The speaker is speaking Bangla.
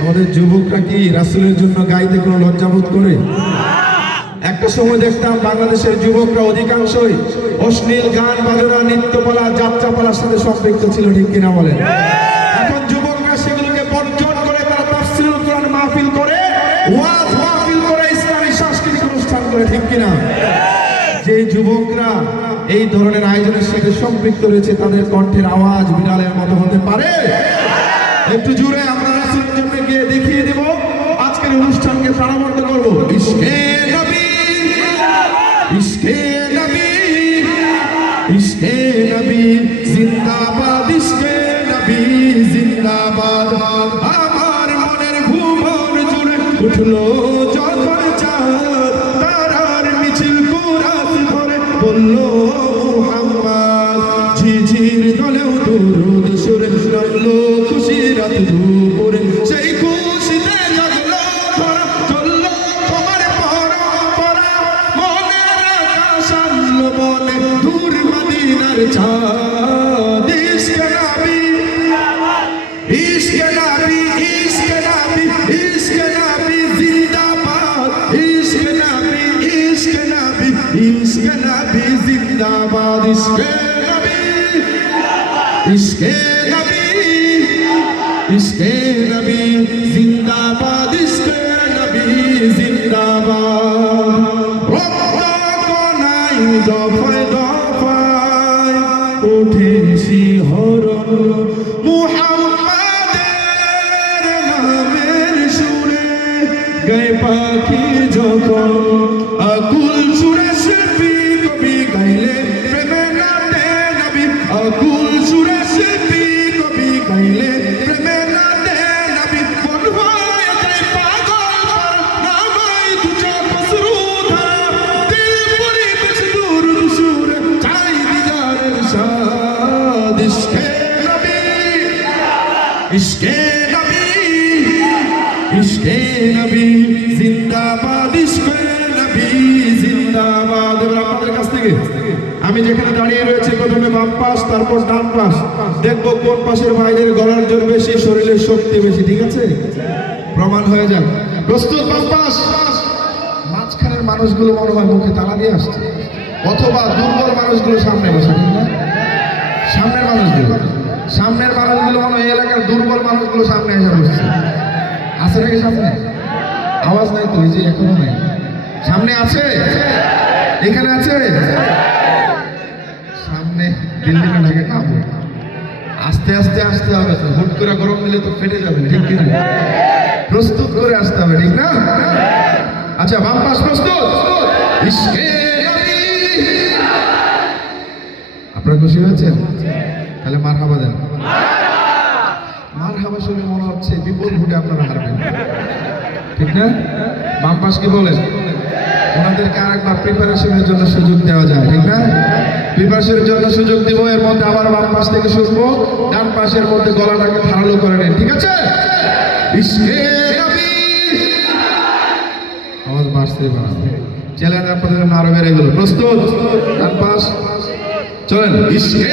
আমাদের যুবকরা কি রাসূলের জন্য গাইতে কোনো লজ্জাবোধ করে? একটা সময় দেখতাম বাংলাদেশের যুবকরা অধিকাংশই অশ্লীল গান, বাজনা নৃত্যপালা যাত্রাপালার সাথে সম্পৃক্ত ছিল, ঠিক কিনা বলেন? এখন যুবকরা সেগুলোকে বর্জন করে, তারা তাফসিরুল কোরআন মাহফিল করে, ওয়াজ মাহফিল করে, ইসলামী সাংস্কৃতিক অনুষ্ঠান করে, ঠিক কিনা? যে যুবকরা এই ধরনের আয়োজনের সাথে সম্পৃক্ত রয়েছে, তাদের কণ্ঠের আওয়াজ বিড়ালের মতো হতে পারে। একটু জুড়ে আমরা রাসূলের জন্য গিয়ে দেখিয়ে দেব। আজকের অনুষ্ঠানকে প্রাণবন্ত করব। ইশকে নবী জিন্দাবাদ আমার মনের ভুবন জুড়ে উঠল বলল মুহাম্মদ ঝিঝির দলেও দুরুদ সুরে নামলো, খুশির রাত দুপুরে। সেই খুশিতে জাগলো ধরা চলল তোমার পরম্পরা। মনের আকাশ আনলো বলে দূর মদিনার চাঁদ ইশকে নবী ইশকে নবী নবী নবী ইশকে নবী জিন্দাবাদ, ইশকে নবী। ইশকে নবী। ইশকে নবী জিন্দাবাদ, ইশকে নবী জিন্দাবাদ। রক্ত কোনাই দফায় দফায় উঠে শিহরণ মুহাম্মাদের নামের সুরে। গায়ে পাখি যখন আকুল ইশকে নবী ইশকে নবী, জিন্দাবাদ জিন্দাবাদ। এবার কাছ থেকে, আমি যেখানে দাঁড়িয়ে রয়েছে, প্রথমে বাম পাশ, তারপর ডান পাশ। দেখব কোন পাশের ভাইদের গলার জোর বেশি, শরীরের শক্তি বেশি, ঠিক আছে? প্রমাণ হয়ে যাক। প্রস্তুত, বাম পাশ। মাঝখানের মানুষগুলো মনে হয় মুখে তালা দিয়ে আসছে। অথবা দুর্বল মানুষগুলো সামনে বসে, ঠিক না? সামনের মানুষগুলো। সামনের মানুষগুলো মনে হয় এলাকার দুর্বল মানুষগুলো সামনে এসে বসছে। আছে নাকি সামনে? আওয়াজ নাই তো, এই যে এখনও নাই। সামনে আছে? এখানে আছে? সামনে বিল্ডিং লাগে কাবু আস্তে আস্তে আসতে হবে তো, হুট করে গরম দিলে তো ফেটে যাবে, ঠিক কি না? প্রস্তুত করে আসতে হবে, ঠিক না? আচ্ছা বাম পাশ প্রস্তুত? আপনারা খুশি হয়েছেন? তাহলে মার হাবা দেন। মার হাবা শুনে মনে হচ্ছে বিপদ ভোটে আপনারা হারবেন। ঠিক না? বাম পাশ কি বলেন ওনাদেরকে আরেকবার প্রিপারেশনের জন্য সুযোগ দেওয়া যায়, ঠিক না? প্রিপারেশনের জন্য সুযোগ দিব, এর মধ্যে আবার বাম পাশ থেকে শুনব। ডান পাশের মধ্যে গলাটাকে ধারালো করে নেন, ঠিক আছে? আওয়াজ বাড়ছে বাড়ছে চ্যালেঞ্জ আপনাদের জন্য আরও বেড়ে গেল। প্রস্তুত? ডান পাশ? চলেন। ইশকে